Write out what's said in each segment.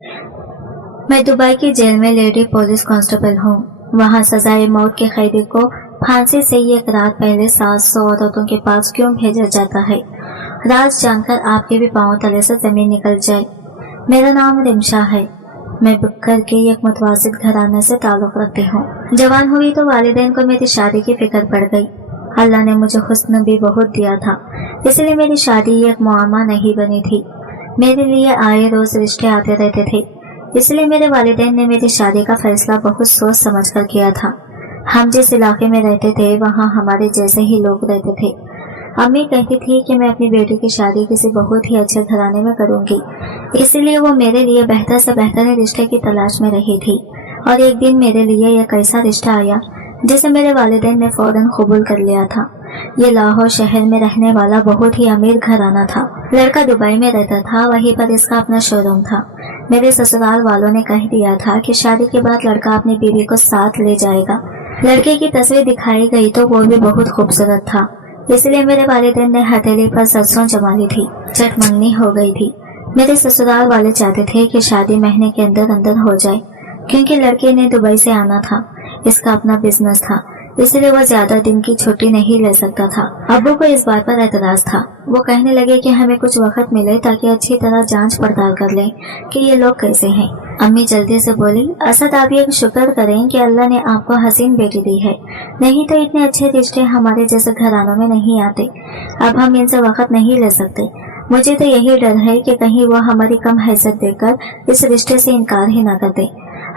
मैं दुबई की जेल में लेडी पुलिस कांस्टेबल हूँ। वहाँ सजाए मौत के कैदी को फांसी से एक रात पहले 700 औरतों के पास क्यों भेजा जाता है? राज जानकर आपके भी पांव तले से जमीन निकल जाए। मेरा नाम रिमशा है। मैं बुक्कर के एक मुतवासित घराने से ताल्लुक रखती हूँ। जवान हुई तो वालिदैन को मेरी शादी की फिक्र पड़ गई। अल्लाह ने मुझे हुस्न भी बहुत दिया था, इसलिए मेरी शादी एक मुआमा नहीं बनी थी। मेरे लिए आए रोज रिश्ते आते रहते थे, इसलिए मेरे वालिदैन ने मेरी शादी का फैसला बहुत सोच समझ कर किया था। हम जिस इलाके में रहते थे वहाँ हमारे जैसे ही लोग रहते थे। अम्मी कहती थी कि मैं अपनी बेटी की शादी किसी बहुत ही अच्छे घराने में करूंगी, इसलिए वो मेरे लिए बेहतर से बेहतर रिश्ते की तलाश में रही थी। और एक दिन मेरे लिए एक ऐसा रिश्ता आया जिसे मेरे वालिदैन ने फौरन कबूल कर लिया था। ये लाहौर शहर में रहने वाला बहुत ही अमीर घराना था। लड़का दुबई में रहता था, वहीं पर इसका अपना शोरूम था। मेरे ससुराल वालों ने कह दिया था कि शादी के बाद लड़का अपनी बीवी को साथ ले जाएगा। लड़के की तस्वीर दिखाई गई तो वो भी बहुत खूबसूरत था, इसलिए मेरे वालिदैन ने हथेली पर सरसों जमा ली थी। चट मंगनी हो गई थी। मेरे ससुराल वाले चाहते थे कि शादी महीने के अंदर अंदर हो जाए, क्योंकि लड़के ने दुबई से आना था। इसका अपना बिजनेस था, इसलिए वो ज्यादा दिन की छुट्टी नहीं ले सकता था। अब्बू को इस बात पर एतराज था। वो कहने लगे कि हमें कुछ वक्त मिले ताकि अच्छी तरह जांच पड़ताल कर लें कि ये लोग कैसे हैं। अम्मी जल्दी से बोली, असद आप ये शुक्र करें कि अल्लाह ने आपको हसीन बेटी दी है, नहीं तो इतने अच्छे रिश्ते हमारे जैसे घरानों में नहीं आते। अब हम इनसे वक्त नहीं ले सकते। मुझे तो यही डर है कि कहीं वो हमारी कम हैसियत देकर इस रिश्ते से इनकार ही ना कर दे।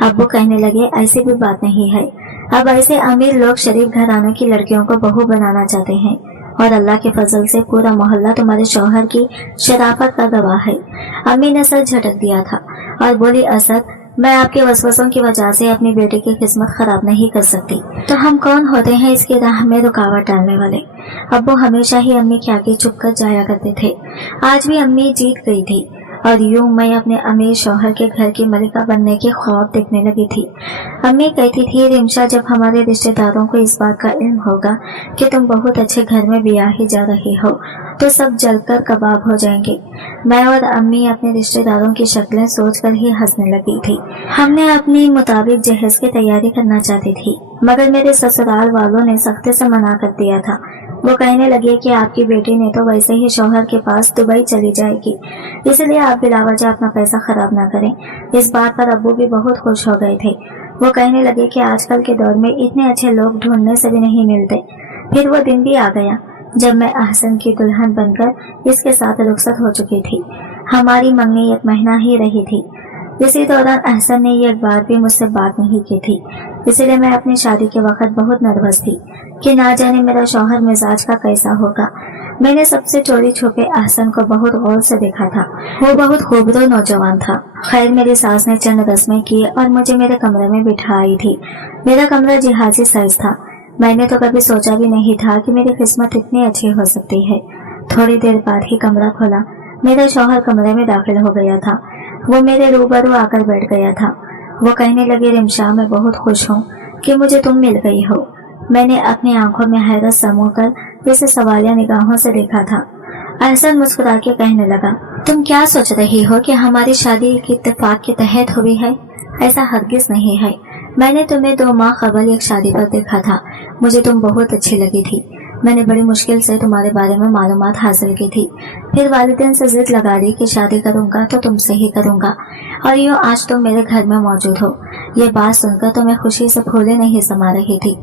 अब्बू कहने लगे, ऐसी भी बात नहीं है। अब ऐसे अमीर लोग शरीफ घरानों की लड़कियों को बहू बनाना चाहते हैं, और अल्लाह के फजल से पूरा मोहल्ला तुम्हारे शौहर की शराफत का गवाह है। अम्मी ने सर झटक दिया था और बोली, असद मैं आपके वसवसों की वजह से अपनी बेटी की किस्मत खराब नहीं कर सकती। तो हम कौन होते हैं इसकी राह में रुकावट डालने वाले? अब्बू हमेशा ही अम्मी के आगे चुप कर जाया करते थे। आज भी अम्मी जीत गई थी और यूं मैं अपने अमीर शौहर के घर की मलिका बनने के ख्वाब देखने लगी थी। अम्मी कहती थी, रिमशा जब हमारे रिश्तेदारों को इस बात का इल्म होगा कि तुम बहुत अच्छे घर में ब्याही जा रही हो तो सब जलकर कबाब हो जाएंगे। मैं और अम्मी अपने रिश्तेदारों की शक्लें सोचकर ही हंसने लगी थी। हमने अपनी मुताबिक जहेज की तैयारी करना चाहती थी, मगर मेरे ससुराल वालों ने सख्ती से मना कर दिया था। वो कहने लगे कि आपकी बेटी ने तो वैसे ही शौहर के पास दुबई चली जाएगी, इसलिए आप बिलावजह अपना पैसा खराब ना करें। इस बात पर अब्बू भी बहुत खुश हो गए थे। वो कहने लगे कि आजकल के दौर में इतने अच्छे लोग ढूंढने से भी नहीं मिलते। फिर वो दिन भी आ गया जब मैं अहसन की दुल्हन बनकर इसके साथ रुखसत हो चुकी थी। हमारी मंगनी एक महीना ही रही थी। इसी दौरान अहसन ने एक बार भी मुझसे बात नहीं की थी, इसलिए मैं अपनी शादी के वक्त बहुत नर्वस थी कि ना जाने मेरा शौहर मिजाज का कैसा होगा। मैंने सबसे चोरी छुपे अहसन को बहुत गौर से देखा था। वो बहुत खूबसूरत नौजवान था। खैर मेरी सास ने चंद रस्में की और मुझे मेरे कमरे में बिठाई थी। मेरा कमरा जिहाजी साइज था। मैंने तो कभी सोचा भी नहीं था कि मेरी किस्मत इतनी अच्छी हो सकती है। थोड़ी देर बाद ही कमरा खोला। मेरा शौहर कमरे में दाखिल हो गया था। वो मेरे रूबरू आकर बैठ गया था। वो कहने लगे, रिमशा मैं बहुत खुश हूँ कि मुझे तुम मिल गई हो। मैंने अपनी आंखों में हैरत समो कर इसे सवालिया निगाहों से देखा था। अहसन मुस्कुरा के कहने लगा, तुम क्या सोच रही हो कि हमारी शादी की इत्तेफाक के तहत हुई है? ऐसा हरगिज नहीं है। मैंने तुम्हें 2 माह कबल एक शादी पर देखा था। मुझे तुम बहुत अच्छी लगी थी। मैंने बड़ी मुश्किल से तुम्हारे बारे में मालूमात हासिल की थी। फिर वालिदैन से जिद लगा दी कि शादी करूंगा तो तुमसे ही करूंगा, और यूँ आज तुम मेरे घर में मौजूद हो। ये बात सुनकर तो मैं खुशी से फूले नहीं समा रही थी।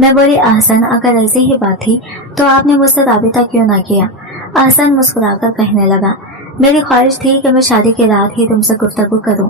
मैं बोली, अहसन अगर ऐसी ही बात थी तो आपने मुझसे राबिता क्यों ना किया? अहसन मुस्कुराकर कहने लगा, मेरी ख्वाहिश थी कि मैं शादी की रात ही तुमसे गुफ्तगू करूं।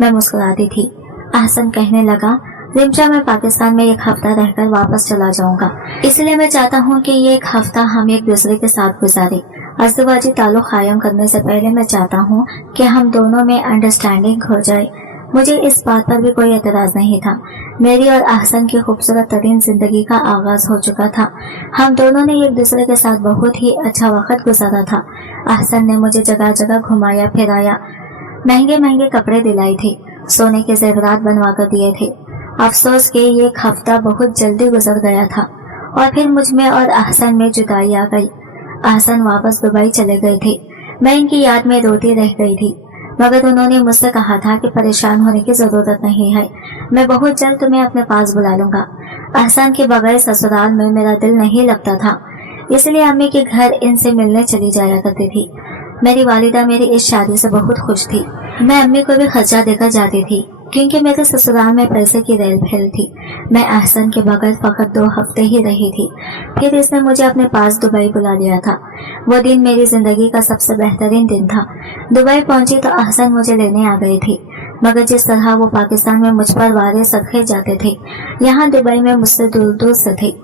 मैं मुस्कुराती थी। अहसन कहने लगा, रिमशा मैं पाकिस्तान में 1 हफ्ता रहकर वापस चला जाऊंगा, इसलिए मैं चाहता हूँ कि ये 1 हफ्ता हम एक दूसरे के साथ गुजारें। अज़दवाजी ताल्लुक कायम करने से पहले मैं चाहता हूँ कि हम दोनों में अंडरस्टैंडिंग हो जाए। मुझे इस बात पर भी कोई एतराज नहीं था। मेरी और अहसन की खूबसूरत तरीन जिंदगी का आगाज हो चुका था। हम दोनों ने एक दूसरे के साथ बहुत ही अच्छा वक्त गुजारा था। अहसन ने मुझे जगह जगह घुमाया फिराया, महंगे महंगे कपड़े दिलाए थे, सोने के जेवरात बनवा कर दिए थे। अफसोस के ये 1 हफ्ता बहुत जल्दी गुजर गया था और फिर मुझ में और अहसन में जुदाई आ गई। अहसन वापस दुबई चले गए थे। मैं इनकी याद में रोती रह गई थी। मगर उन्होंने मुझसे कहा था कि परेशान होने की जरूरत नहीं है, मैं बहुत जल्द तुम्हें अपने पास बुला लूंगा। अहसान के बगैर ससुराल में मेरा दिल नहीं लगता था, इसलिए अम्मी के घर इनसे मिलने चली जाया करती थी। मेरी वालिदा मेरी इस शादी से बहुत खुश थी। मैं अम्मी को भी खर्चा देकर जाती थी, क्योंकि मेरे ससुराल में पैसे की रेल फेल थी। मैं अहसन के बगैर फकत 2 हफ्ते ही रही थी, फिर इसने मुझे अपने पास दुबई बुला लिया था। वो दिन मेरी जिंदगी का सबसे बेहतरीन दिन था। दुबई पहुंची तो अहसन मुझे लेने आ गई थी, मगर जिस तरह वो पाकिस्तान में मुझ पर वारे सदके जाते थे, यहाँ दुबई में मुझसे दूर दूर से थे।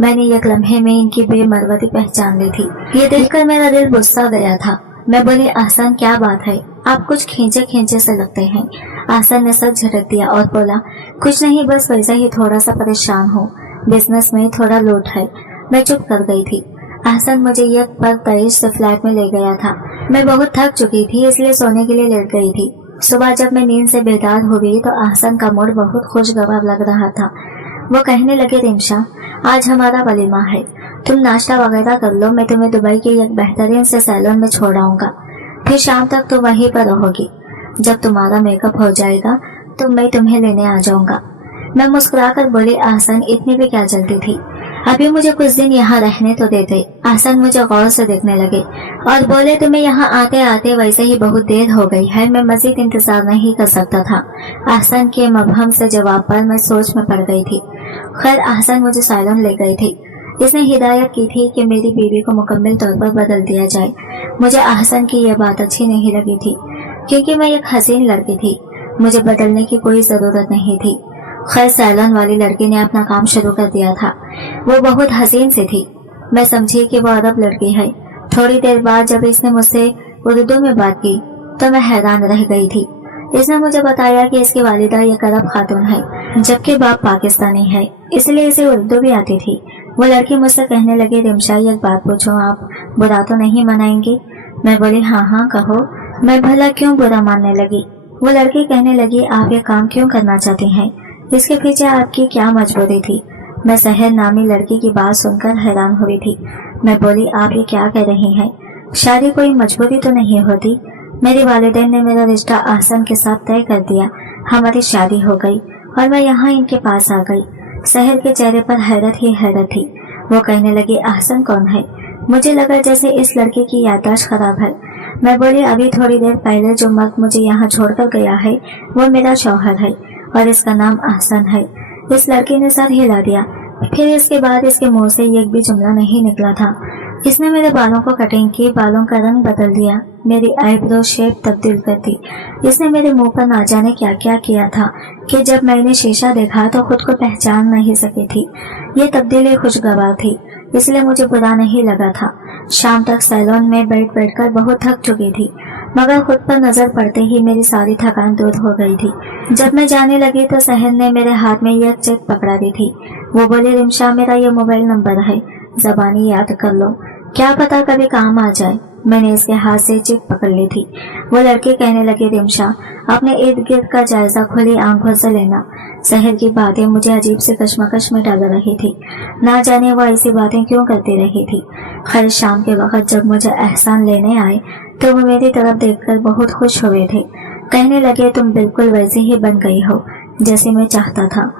मैंने एक लम्हे में इनकी बेमरवती पहचान ली थी। ये देखकर मेरा दिल गुस्सा गया था। मैं बोली, अहसन क्या बात है, आप कुछ खींचे खींचे से लगते हैं। अहसन ने सर झटक दिया और बोला, कुछ नहीं, बस वैसे ही थोड़ा सा परेशान हूँ, बिजनेस में थोड़ा लोट है। मैं चुप कर गई थी। अहसन मुझे एक पर तेईस से फ्लैट में ले गया था। मैं बहुत थक चुकी थी, इसलिए सोने के लिए लेट गई थी। सुबह जब मैं नींद से बेदार हुई तो अहसन का मूड बहुत खुशगवार लग रहा था। वो कहने लगे, रिमशा आज हमारा वलीमा है, तुम नाश्ता वगैरह कर लो, मैं तुम्हें दुबई के एक बेहतरीन से सैलून में छोड़ आऊंगा, फिर शाम तक तुम वहीं पर रहोगी। जब तुम्हारा मेकअप हो जाएगा तो मैं तुम्हें लेने आ जाऊंगा। मैं मुस्कुराकर बोली, अहसन इतनी भी क्या जल्दी थी, अभी मुझे कुछ दिन यहाँ रहने तो देते। अहसन मुझे गौर से देखने लगे और बोले, तुम्हें यहाँ आते आते वैसे ही बहुत देर हो गई है, मैं मजीद इंतजार नहीं कर सकता था। अहसन के मबहम से जवाब पर मैं सोच में पड़ गई थी। खैर अहसन मुझे सैलून ले गई थी। इसने हिदायत की थी कि मेरी बीवी को मुकम्मल तौर पर बदल दिया जाए। मुझे अहसन की यह बात अच्छी नहीं लगी थी, क्योंकि मैं एक हसीन लड़की थी, मुझे बदलने की कोई जरूरत नहीं थी। खैर सैलून वाली लड़की ने अपना काम शुरू कर दिया था। वो बहुत हसीन सी थी। मैं समझी कि वो अरब लड़की है। थोड़ी देर बाद जब इसने मुझसे उर्दू में बात की तो मैं हैरान रह गई थी। इसने मुझे बताया कि इसकी वालिदा एक अरब खातून है, जबकि बाप पाकिस्तानी है, इसलिए इसे उर्दू भी आती थी। वो लड़की मुझसे कहने लगी, रिमशा एक बात पूछूं, आप बुरा तो नहीं मनाएंगी? मैं बोली, हाँ हाँ कहो। मैं भला क्यों बुरा मानने लगी? वो लड़की कहने लगी, आप ये काम क्यों करना चाहती हैं? इसके पीछे आपकी क्या मजबूरी थी? मैं सहर नामी लड़की की बात सुनकर हैरान हुई थी। मैं बोली, आप ये क्या कह रही हैं? शादी कोई मजबूरी तो नहीं होती। मेरी वालिदैन ने मेरा रिश्ता अहसन के साथ तय कर दिया, हमारी शादी हो गई और मैं यहाँ इनके पास आ गई। सहर के चेहरे पर हैरत ही हैरत थी। वो कहने लगी, अहसन कौन है? मुझे लगा जैसे इस लड़के की याददाश्त खराब है। मैं बोली, अभी थोड़ी देर पहले जो मर्द मुझे यहाँ छोड़कर गया है वो मेरा शौहर है और इसका नाम अहसन है। इस लड़के ने सर हिला दिया। फिर इसके बाद इसके मुंह से एक भी जुमला नहीं निकला था। इसने मेरे बालों को कटिंग की, बालों का रंग बदल दिया, मेरी आईब्रो शेप तब्दील कर दी। इसने मेरे मुंह पर ना जाने क्या क्या किया था कि जब मैंने शीशा देखा तो खुद को पहचान नहीं सकी थी। ये तब्दीली खुशगवार थी, इसलिए मुझे बुरा नहीं लगा था। शाम तक सैलून में बैठ बैठकर बहुत थक चुकी थी, मगर खुद पर नजर पड़ते ही मेरी सारी थकान दूर हो गई थी। जब मैं जाने लगी तो सहर ने मेरे हाथ में एक चेक पकड़ा दी थी। वो बोले, रिमशा मेरा ये मोबाइल नंबर है, ज़बानी याद कर लो, क्या पता कभी काम आ जाए। मैंने इसके हाथ से चेक पकड़ ली थी। वो लड़की कहने लगी, रिमशा अपने इर्द गिर्द का जायजा खुली आंखों से लेना। शहर की बातें मुझे अजीब से कश्मकश में डाल रही थी, ना जाने वो ऐसी बातें क्यों करती रही थी। खैर शाम के वक्त जब मुझे एहसान लेने आए तो वो मेरी तरफ देखकर बहुत खुश हुए थे। कहने लगे, तुम बिल्कुल वैसी ही बन गई हो जैसे मैं चाहता था।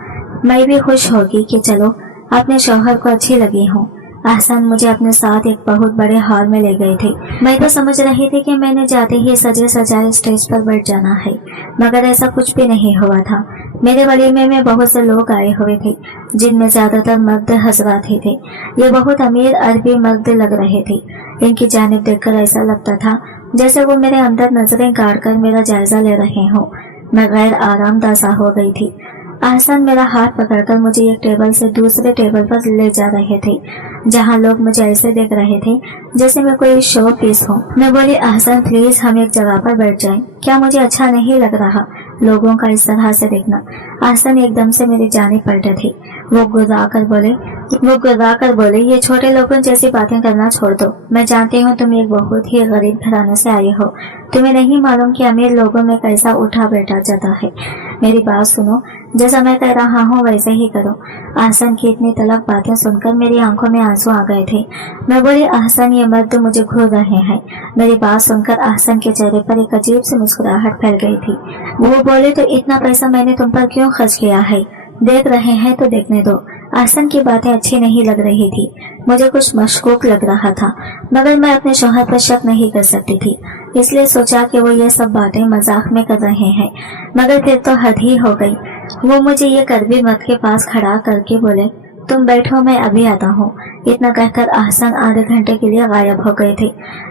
मैं भी खुश होगी कि चलो अपने शौहर को अच्छी लगी हूँ। अहसन मुझे अपने साथ एक बहुत बड़े हॉल में ले गए थे। मैं तो समझ रही थी कि मैंने जाते ही सजे सजाए स्टेज पर बैठ जाना है, मगर ऐसा कुछ भी नहीं हुआ था। मेरे वलीमे में बहुत से लोग आए हुए थे, जिनमें ज्यादातर मर्द हजरात ही थे। ये बहुत अमीर अरबी मर्द लग रहे थे। इनकी जानिब देखकर ऐसा लगता था जैसे वो मेरे अंदर नजरें गाड़ कर मेरा जायजा ले रहे हों। मैं गैर आरामदा सा हो गई थी। अहसन मेरा हाथ पकड़कर मुझे एक टेबल से दूसरे टेबल पर ले जा रहे थे, जहां लोग मुझे ऐसे देख रहे थे जैसे मैं कोई शो पीस हूँ। मैं बोली, अहसन प्लीज हम एक जगह पर बैठ जाएं, क्या मुझे अच्छा नहीं लग रहा लोगों का इस तरह से देखना। अहसन एकदम से मेरी जानिब पलटे थे वो गुर्रा कर बोले, ये छोटे लोगों जैसी बातें करना छोड़ दो। मैं जानती हूँ तुम एक बहुत ही गरीब घराने से आई हो। तुम्हें नहीं मालूम कि अमीर लोगों में कैसा उठा बैठा जाता है। मेरी बात सुनो, जैसा मैं कह रहा हूँ वैसे ही करो। आहसन की इतनी तलब बातें सुनकर मेरी आंखों में आंसू आ गए थे। मैं बोली, आहसन ये मर्द मुझे घूर रहे हैं। मेरी बात सुनकर आहसन के चेहरे पर एक अजीब सी मुस्कुराहट फैल गई थी। वो बोले, तो इतना पैसा मैंने तुम पर क्यों खर्च किया है? देख रहे हैं तो देखने दो। आहसन की बातें अच्छी नहीं लग रही थी। मुझे कुछ मशकूक लग रहा था, मगर मैं अपने शौहर पर शक नहीं कर सकती थी। इसलिए सोचा कि वो ये सब बातें मजाक में कर रहे हैं, मगर फिर तो हद ही हो गई। वो मुझे ये कड़वी मत के पास खड़ा करके बोले, तुम बैठो, मैं अभी आता हूँ। इतना कहकर आहसन आधे घंटे के लिए गायब हो गए थे।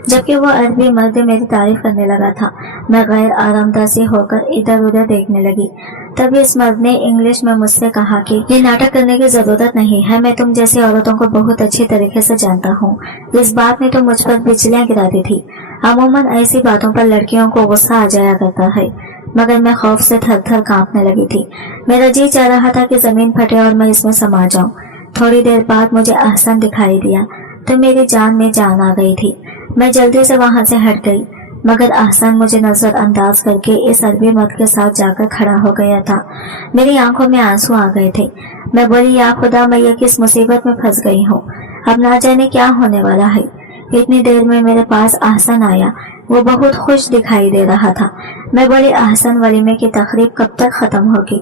जबकि वो अरबी मर्द मेरी तारीफ करने लगा था, मैं गैर आरामदा से होकर इधर उधर देखने लगी। तभी इस मर्द ने इंग्लिश में मुझसे कहा कि ये नाटक करने की जरूरत नहीं है, मैं तुम जैसी औरतों को बहुत अच्छी तरीके से जानता हूँ। इस बात ने तो मुझ पर बिजलियां गिरा दी थी। अमूमन ऐसी बातों पर लड़कियों को गुस्सा आ जाया करता है, मगर मैं खौफ से थर थर कांपने लगी थी। मेरा जी चाह रहा था कि जमीन फटे और मैं इसमें समा जाऊं। थोड़ी देर बाद मुझे आहसन दिखाई दिया तो मेरी जान में जान आ गई थी। मैं जल्दी से वहां से हट गई, मगर आहसन मुझे नजरअंदाज करके इस अरबी मर्द के साथ जाकर खड़ा हो गया था। मेरी आंखों में आंसू आ गए थे। मैं बोली, या खुदा, मैं ये किस मुसीबत में फंस गई हूँ। अब ना जाने क्या होने वाला है। इतनी देर में मेरे पास आहसन आया। वो बहुत खुश दिखाई दे रहा था। मैं बोली, आहसन, वलीमे की तकरीब कब तक खत्म होगी?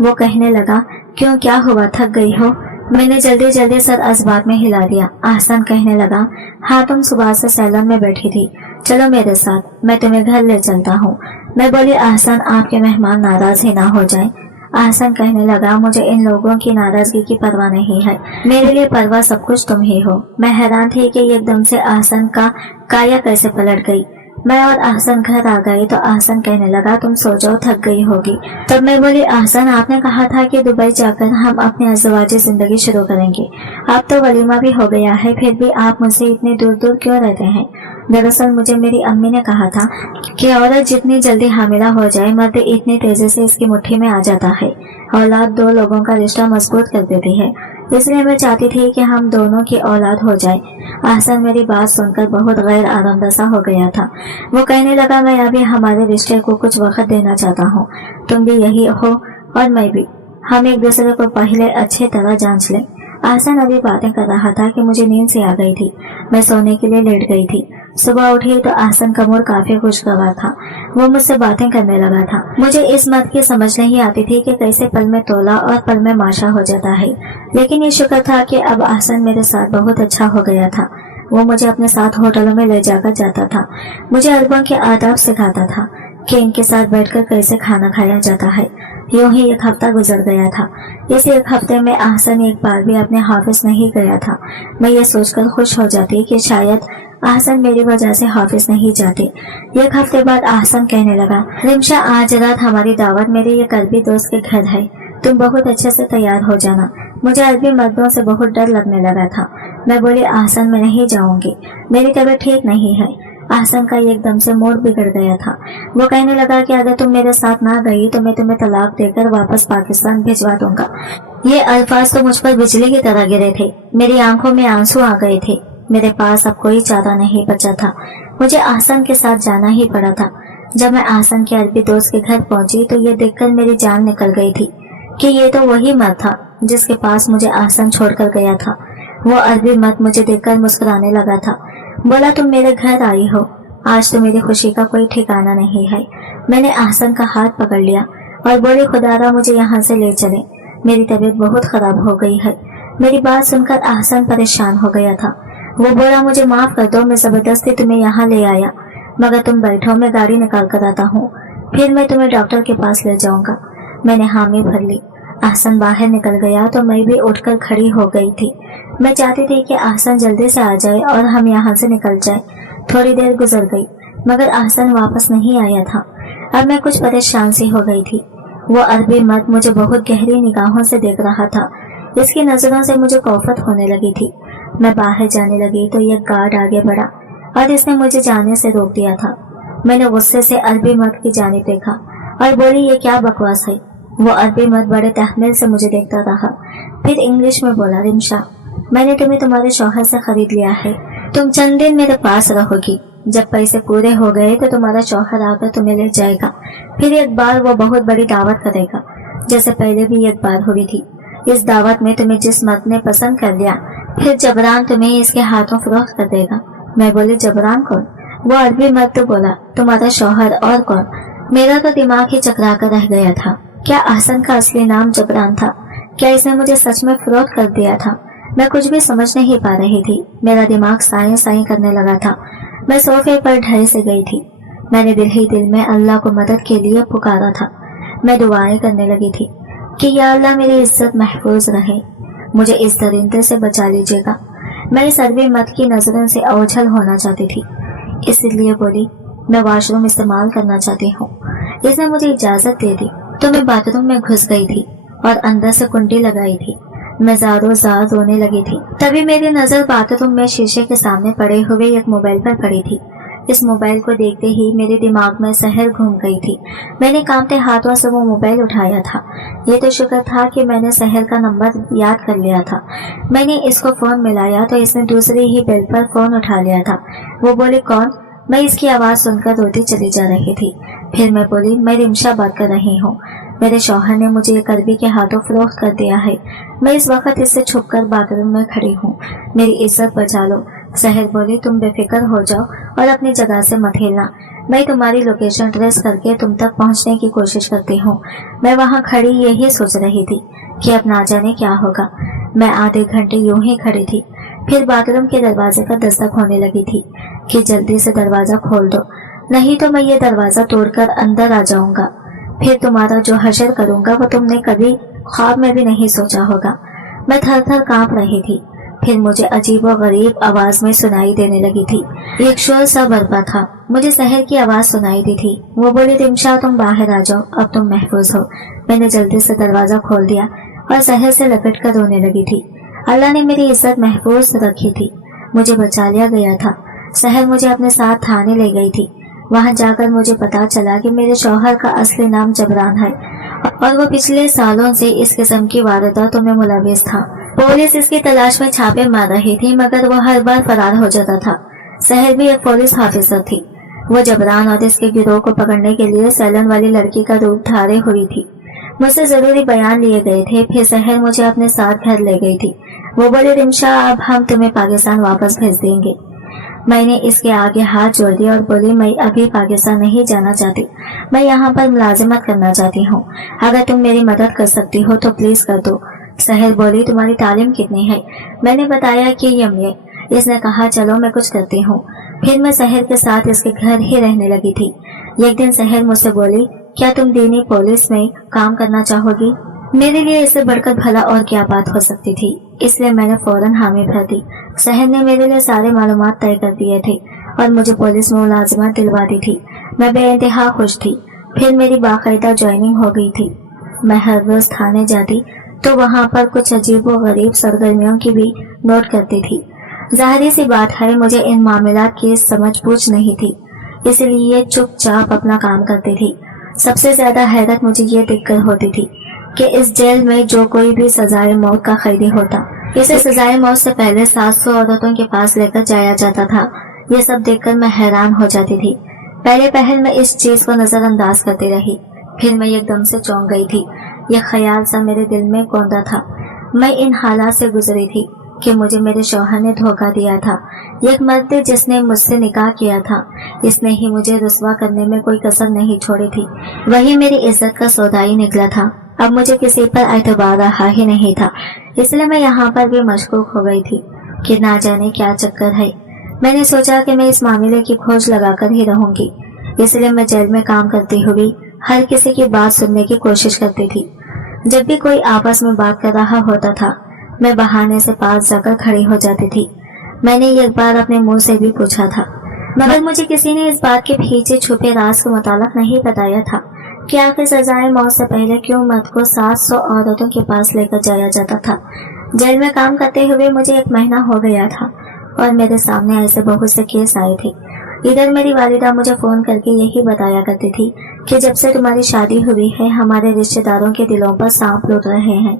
वो कहने लगा, क्यों, क्या हुआ, थक गई हो? मैंने जल्दी जल्दी सर असबाब में हिला दिया। आहसन कहने लगा, हाँ, तुम सुबह से सैलून में बैठी थी, चलो मेरे साथ, मैं तुम्हें घर ले चलता हूँ। मैं बोली, आहसन, आपके मेहमान नाराज ही ना हो जाएं। आहसन कहने लगा, मुझे इन लोगों की नाराजगी की परवाह नहीं है, मेरे लिए परवाह सब कुछ तुम ही हो। मैं हैरान थी कि एकदम से आहसन का काया कैसे पलट गई। मैं और आहसन घर आ गई तो आहसन कहने लगा, तुम सो जाओ, थक गई होगी। तब मैं बोली, आहसन, आपने कहा था कि दुबई जाकर हम अपनी अज़वाजी जिंदगी शुरू करेंगे। अब तो वलीमा भी हो गया है, फिर भी आप मुझसे इतनी दूर दूर क्यों रहते हैं? दरअसल मुझे मेरी अम्मी ने कहा था कि औरत जितनी जल्दी हामिला हो जाए, मर्द इतनी तेजी से इसकी मुट्ठी में आ जाता है। औलाद दो लोगों का रिश्ता मजबूत कर देती है, इसलिए मैं चाहती थी कि हम दोनों की औलाद हो जाए। आहसन मेरी बात सुनकर बहुत गैर आरामदा हो गया था। वो कहने लगा, मैं अभी हमारे रिश्ते को कुछ वक्त देना चाहता हूँ। तुम भी यही हो और मैं भी। हम एक दूसरे को पहले अच्छे तरह जांच लें। आहसन अभी बातें कर रहा था कि मुझे नींद से आ गई थी। मैं सोने के लिए लेट गई थी। सुबह उठी तो आहसन का मूड काफी खुशगवार था। वो मुझसे बातें करने लगा था। मुझे इस मत की समझ नहीं आती थी कि कैसे पल में तोला और पल में माशा हो जाता है, लेकिन ये शुक्र था कि अब आहसन मेरे साथ बहुत अच्छा हो गया था। वो मुझे अपने साथ होटलों में ले जाकर जाता था, मुझे अरबों के आदाब सिखाता था कि इनके साथ बैठकर कैसे खाना खाया जाता है। यूं ही एक हफ्ता गुजर गया था। इस एक हफ्ते में आहसन एक बार भी अपने हाफिज नहीं गया था। मैं ये सोचकर खुश हो जाती कि शायद आहसन मेरी वजह से हाफिज नहीं जाते। एक हफ्ते बाद आहसन कहने लगा, रिमशा, आज रात हमारी दावत मेरे एक अरबी दोस्त के घर है, तुम बहुत अच्छे से तैयार हो जाना। मुझे अरबी मर्दों से बहुत डर लगने लगा था। मैं बोली, आहसन, मैं नहीं जाऊंगी, मेरी तबीयत ठीक नहीं है। आहसन का एकदम से मूड बिगड़ गया था। वो कहने लगा कि अगर तुम मेरे साथ ना गई तो मैं तुम्हें तलाक देकर वापस पाकिस्तान भिजवा दूंगा। ये अल्फाज तो मुझ पर बिजली की तरह गिरे थे। मेरी आंखों में आंसू आ गए थे। मेरे पास अब कोई चारा नहीं बचा था। मुझे आहसन के साथ जाना ही पड़ा था। जब मैं आहसन के अरबी दोस्त के घर पहुंची तो ये देखकर मेरी जान निकल गई थी कि ये तो वही मर्द था जिसके पास मुझे आहसन छोड़कर गया था। वो अरबी मर्द मुझे देखकर मुस्कुराने लगा था। बोला, तुम मेरे घर आई हो, आज तो मेरी खुशी का कोई ठिकाना नहीं है। मैंने आहसन का हाथ पकड़ लिया और बोली, खुदारा मुझे यहाँ से ले चले, मेरी तबीयत बहुत खराब हो गई है। मेरी बात सुनकर आहसन परेशान हो गया था। वो बोला, मुझे माफ कर दो, मैं जबरदस्ती तुम्हें यहाँ ले आया, मगर तुम बैठो, मैं गाड़ी निकाल कर आता हूँ, फिर मैं तुम्हें डॉक्टर के पास ले जाऊंगा। मैंने हामी भर ली। आहसन बाहर निकल गया तो मैं भी उठकर खड़ी हो गई थी। मैं चाहती थी कि आहसन जल्दी से आ जाए और हम यहाँ से निकल जाए। थोड़ी देर गुजर गई, मगर आहसन वापस नहीं आया था। अब मैं कुछ परेशान सी हो गई थी। वो अरबी मर्द मुझे बहुत गहरी निगाहों से देख रहा था। इसकी नजरों से मुझे कौफत होने लगी थी। मैं बाहर जाने लगी तो एक गार्ड आगे बढ़ा और इसने मुझे जाने से रोक दिया था। मैंने गुस्से से अरबी मर्द की जानिब देखा और बोली, ये क्या बकवास है? वो अरबी मत बड़े तहमील से मुझे देखता रहा, फिर इंग्लिश में बोला, रिमशा, मैंने तुम्हें तुम्हारे शौहर से खरीद लिया है, तुम चंद दिन मेरे पास रहोगी, जब पैसे पूरे हो गए तो तुम्हारा शौहर आकर तुम्हें ले जाएगा, फिर एक बार वो बहुत बड़ी दावत करेगा, जैसे पहले भी एक बार हुई थी। इस दावत में तुम्हें जिस मर्द ने पसंद कर लिया, फिर जबरान तुम्हें इसके हाथों फरोख्त कर देगा। मैं बोली, जबरान कौन? वो अरबी मर्द तो बोला, तुम्हारा शौहर, और कौन? मेरा तो दिमाग ही चकरा कर रह गया था। क्या अहसन का असली नाम जबरान था? क्या इसने मुझे सच में फरोख्त कर दिया था? मैं कुछ भी समझ नहीं पा रही थी। मेरा दिमाग साई साई करने लगा था। मैं सोफे पर ढल से गई थी। मैंने दिल ही दिल में अल्लाह को मदद के लिए पुकारा था। मैं दुआएं करने लगी थी कि या अल्लाह मेरी इज्जत महफूज रहे, मुझे इस दरिंदे से बचा लीजिएगा। मैं इस अरबी मर्द की नजरों से ओझल होना चाहती थी, इसलिए बोली, मैं वॉशरूम इस्तेमाल करना चाहती हूँ। इसने मुझे इजाजत दे दी तो मैं बाथरूम में घुस गई थी और अंदर से कुंडी लगाई थी। मैं ज़ारो ज़ार रोने लगी थी। तभी मेरी नजर बाथरूम में शीशे के सामने पड़े हुए एक मोबाइल पर पड़ी थी। इस मोबाइल को देखते ही मेरे दिमाग में शहर घूम गई थी। मैंने कांपते हाथों से वो मोबाइल उठाया था। ये तो शुक्र था कि मैंने शहर का नंबर याद कर लिया था। मैंने इसको फोन मिलाया तो इसने दूसरी ही बेल पर फोन उठा लिया था। वो बोली, कौन? मैं इसकी आवाज सुनकर रोती चली जा रही थी। फिर मैं बोली, मैं रिमशा बात कर रही हूँ। मेरे शौहर ने मुझे एक अरबी के हाथों फरोख्त कर दिया है। मैं इस वक्त इससे छुपकर बाथरूम में खड़ी हूँ। मेरी इज्जत बचा लो। शहर बोली, तुम बेफिक्र हो जाओ और अपनी जगह से मत हिलना। मैं तुम्हारी लोकेशन ट्रेस करके तुम तक पहुँचने की कोशिश करती हूँ। मैं वहाँ खड़ी यही सोच रही थी कि अब ना जाने क्या होगा। मैं आधे घंटे यूं ही खड़ी थी। फिर बाथरूम के दरवाजे का दस्तक होने लगी थी कि जल्दी से दरवाजा खोल दो, नहीं तो मैं ये दरवाजा तोड़कर अंदर आ जाऊंगा। फिर तुम्हारा जो हशर करूंगा वो तुमने कभी ख्वाब में भी नहीं सोचा होगा। मैं थर थर कांप रही थी। फिर मुझे अजीब और गरीब आवाज में सुनाई देने लगी थी। एक शोर सा बरपा था। मुझे शहर की आवाज सुनाई दी थी। वो बोली, रिमशा, तुम बाहर आ जाओ, अब तुम महफूज हो। मैंने जल्दी से दरवाजा खोल दिया और शहर से लपेट कर रोने लगी थी। अल्लाह ने मेरी इज्जत महफूज रखी थी। मुझे बचा लिया गया था। शहर मुझे अपने साथ थाने ले गई थी। वहां जाकर मुझे पता चला कि मेरे शौहर का असली नाम जबरान है और वो पिछले सालों से इस किस्म की वारदातों में मुलविस था। पुलिस इसकी तलाश में छापे मार रही थी, मगर वो हर बार फरार हो जाता था। शहर भी एक पुलिस ऑफिसर थी। वो जबरान और इसके गिरोह को पकड़ने के लिए सैलन वाली लड़की का रूप धारे हुई थी। मुझसे जरूरी बयान लिए गए थे। फिर शहर मुझे अपने साथ घर ले गई थी। वो बोले, रिमशा, अब हम तुम्हें पाकिस्तान वापस भेज देंगे। मैंने इसके आगे हाथ जोड़ दिया और बोली, मैं अभी पाकिस्तान नहीं जाना चाहती। मैं यहाँ पर मुलाजिमत करना चाहती हूँ। अगर तुम मेरी मदद कर सकती हो तो प्लीज कर दो। शहर बोली, तुम्हारी तालीम कितनी है? मैंने बताया कि यमए। इसने कहा, चलो मैं कुछ करती हूँ। फिर मैं शहर के साथ इसके घर ही रहने लगी थी। एक दिन शहर मुझसे बोली, क्या तुम दीनी पुलिस में काम करना चाहोगी? मेरे लिए इससे बढ़कर भला और क्या बात हो सकती थी, इसलिए मैंने फौरन हामी भर दी। शहर ने मेरे लिए सारे मालूमात तय कर दिए थे और मुझे पुलिस में मुलाजिमत दिलवा दी थी। मैं बेइंतहा खुश थी। फिर मेरी बाकायदा ज्वाइनिंग हो गई थी। मैं हर रोज थाने जाती तो वहाँ पर कुछ अजीब व गरीब सरगर्मियों की भी नोट करती थी। जाहिर सी बात है, मुझे इन मामलात की समझ बूझ नहीं थी, इसलिए चुपचाप अपना काम करती थी। सबसे ज्यादा हैरत मुझे ये देखकर होती थी कि इस जेल में जो कोई भी सजाए मौत का कैदी होता, इसे सजाए मौत से पहले 700 औरतों के पास लेकर जाया जाता था। ये सब देखकर मैं हैरान हो जाती थी। पहले पहल मैं इस चीज को नजरअंदाज करती रही, फिर मैं एकदम से चौंक गई थी। यह ख्याल सा मेरे दिल में कौंधा था। मैं इन हालात से गुजरी थी कि मुझे मेरे शौहर ने धोखा दिया था। एक मर्द जिसने मुझसे निकाह किया था, इसने ही मुझे रुस्वा करने में कोई कसर नहीं छोड़ी थी। वही मेरी इज्जत का सौदाई निकला था। अब मुझे किसी पर एतबार रहा ही नहीं था, इसलिए मैं यहाँ पर भी मशकूक हो गई थी कि ना जाने क्या चक्कर है। मैंने सोचा कि मैं इस मामले की खोज लगाकर ही रहूंगी, इसलिए मैं जेल में काम करती हुई हर किसी की बात सुनने की कोशिश करती थी। जब भी कोई आपस में बात कर रहा होता था, मैं बहाने से पास जाकर खड़ी हो जाती थी। मैंने एक बार अपने मुंह से भी पूछा था, मगर मुझे किसी ने इस बात के पीछे छुपे राज का मुतालिक नहीं बताया था कि आखिर सजाए मौत से पहले क्यों मर्द को 700 औरतों के पास लेकर जाया जाता था। जेल में काम करते हुए मुझे 1 महीना हो गया था और मेरे सामने ऐसे बहुत से केस आए थे इधर मेरी वालिदा मुझे फोन करके यही बताया करती थी कि जब से तुम्हारी शादी हुई है हमारे रिश्तेदारों के दिलों पर सांप लौट रहे हैं।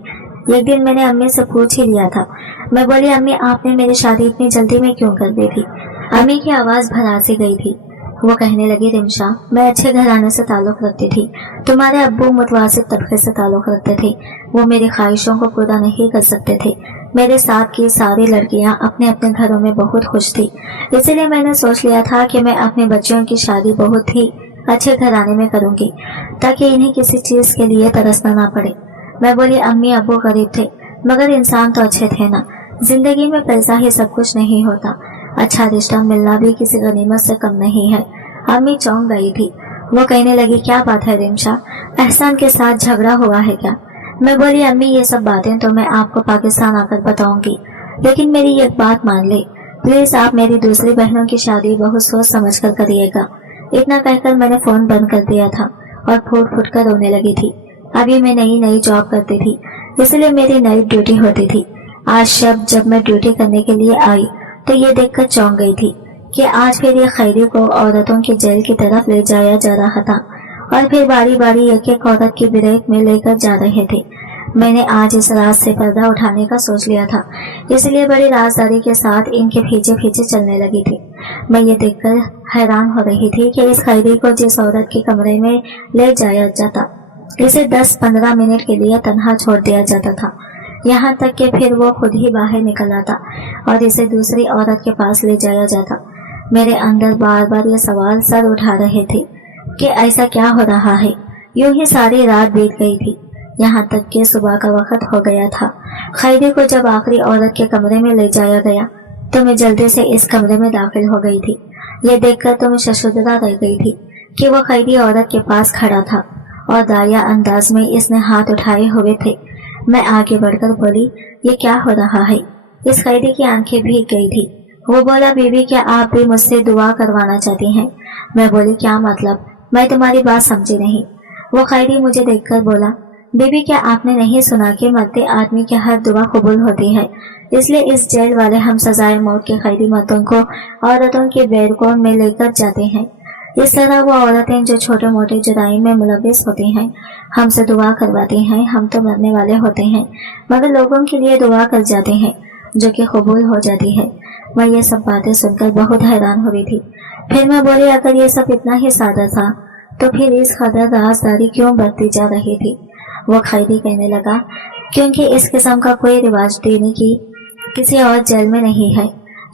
एक दिन मैंने अम्मी से पूछ ही लिया था। मैं बोली, अम्मी आपने मेरी शादी इतनी जल्दी में क्यों कर दी थी? अम्मी की आवाज भरा सी गई थी। वो कहने लगी, रिमशा मैं अच्छे घराने से ताल्लुक रखती थी, तुम्हारे अब्बू मुतवासित तबके से ताल्लुक रखते थे, वो मेरी ख्वाहिशों को पूरा नहीं कर सकते थे। मेरे साथ की सारी लड़कियां अपने अपने घरों में बहुत खुश थी, इसीलिए मैंने सोच लिया था कि मैं अपने बच्चों की शादी बहुत ही अच्छे घराने में करूंगी ताकि इन्हें किसी चीज के लिए तरसना ना पड़े। मैं बोली, अम्मी अब्बू गरीब थे मगर इंसान तो अच्छे थे ना। जिंदगी में पैसा ही सब कुछ नहीं होता, अच्छा रिश्ता मिलना भी किसी गनीमत से कम नहीं है। अम्मी चौंक गई थी। वो कहने लगी, क्या बात है रिमशा, एहसान के साथ झगड़ा हुआ है क्या? मैं बोली, अम्मी ये सब बातें तो मैं आपको पाकिस्तान आकर बताऊंगी, लेकिन मेरी एक बात मान ले प्लीज, आप मेरी दूसरी बहनों की शादी बहुत सोच समझ कर करिएगा। इतना कहकर मैंने फोन बंद कर दिया था और फूट फूट कर रोने लगी थी। अभी मैं नई जॉब करती थी, इसलिए मेरी नई ड्यूटी होती थी। आज जब मैं ड्यूटी करने के लिए आई तो ये देखकर चौंक गई थी कि आज फिर ये खैरी को औरतों की जेल की तरफ ले जाया जा रहा था और फिर बारी बारी एक एक औरत की ब्रेक में लेकर जा रहे थे। मैंने आज इस रात से पर्दा उठाने का सोच लिया था, इसलिए बड़ी राजदारी के साथ इनके पीछे पीछे चलने लगी थी। मैं ये देखकर हैरान हो रही थी कि इस खैरी को जिस औरत के कमरे में ले जाया जाता, इसे 10-15 मिनट के लिए तन्हा छोड़ दिया जाता था, यहाँ तक कि फिर वो खुद ही बाहर निकल आता और इसे दूसरी औरत के पास ले जाया जाता। मेरे अंदर बार बार ये सवाल सर उठा रहे थे कि ऐसा क्या हो रहा है। यूं ही सारी रात बीत गई थी, यहाँ तक कि सुबह का वक्त हो गया था। खैरी को जब आखिरी औरत के कमरे में ले जाया गया तो मैं जल्दी से इस कमरे में दाखिल हो गई थी। ये देखकर तो मैं शर्मदा रह गई थी कि वो खैरी औरत के पास खड़ा था और दाया अंदाज में इसने हाथ उठाए हुए थे। मैं आगे बढ़कर बोली, ये क्या हो रहा है? इस खैरी की आंखें भीग गई थी। वो बोला, बीबी क्या आप भी मुझसे दुआ करवाना चाहती हैं? मैं बोली, क्या मतलब? मैं तुम्हारी बात समझी नहीं। वो खैरी मुझे देखकर बोला, बीबी क्या आपने नहीं सुना कि मरते आदमी की हर दुआ कबूल होती है, इसलिए इस जेल वाले हम सजाए मौत के खैरी मर्दों को औरतों के बैरकोन में लेकर जाते हैं। इस तरह वो औरतें जो छोटे मोटे जुराइम में मुलविस होती हैं हमसे दुआ करवाती हैं। हम तो मरने वाले होते हैं मगर लोगों के लिए दुआ कर जाते हैं जो कि कबूल हो जाती है। मैं ये सब बातें सुनकर बहुत हैरान हो रही थी। फिर मैं बोली, अगर ये सब इतना ही सादा था तो फिर इस कदर राजदारी क्यों बढ़ती जा रही थी? वो खैरी कहने लगा, क्योंकि इस किस्म का कोई रिवाज देने की किसी और जेल में नहीं है,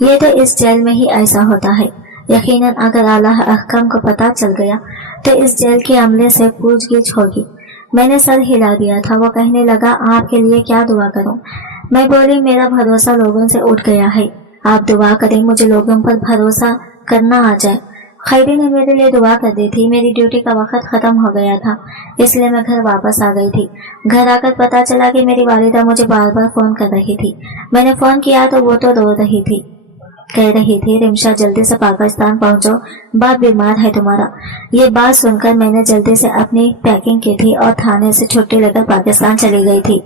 ये तो इस जेल में ही ऐसा होता है। यकीनन अगर आला अहकाम को पता चल गया तो इस जेल के अमले से पूछगिछ होगी। मैंने सर हिला दिया था। वो कहने लगा, आपके लिए क्या दुआ करूं? मैं बोली, मेरा भरोसा लोगों से उठ गया है, आप दुआ करें मुझे लोगों पर भरोसा करना आ जाए। खैरी ने मेरे लिए दुआ कर दी थी। मेरी ड्यूटी का वक्त खत्म हो गया था, इसलिए मैं घर वापस आ गई थी। घर आकर पता चला कि मेरी वालिदा मुझे बार बार फोन कर रही थी। मैंने फोन किया तो वो तो रो रही थी, कह रही थी, रिमशा जल्दी से पाकिस्तान पहुंचो, बाप बीमार है तुम्हारा। ये बात सुनकर मैंने जल्दी से अपनी पैकिंग की थी और थाने से छुट्टी लेकर पाकिस्तान चली गई थी।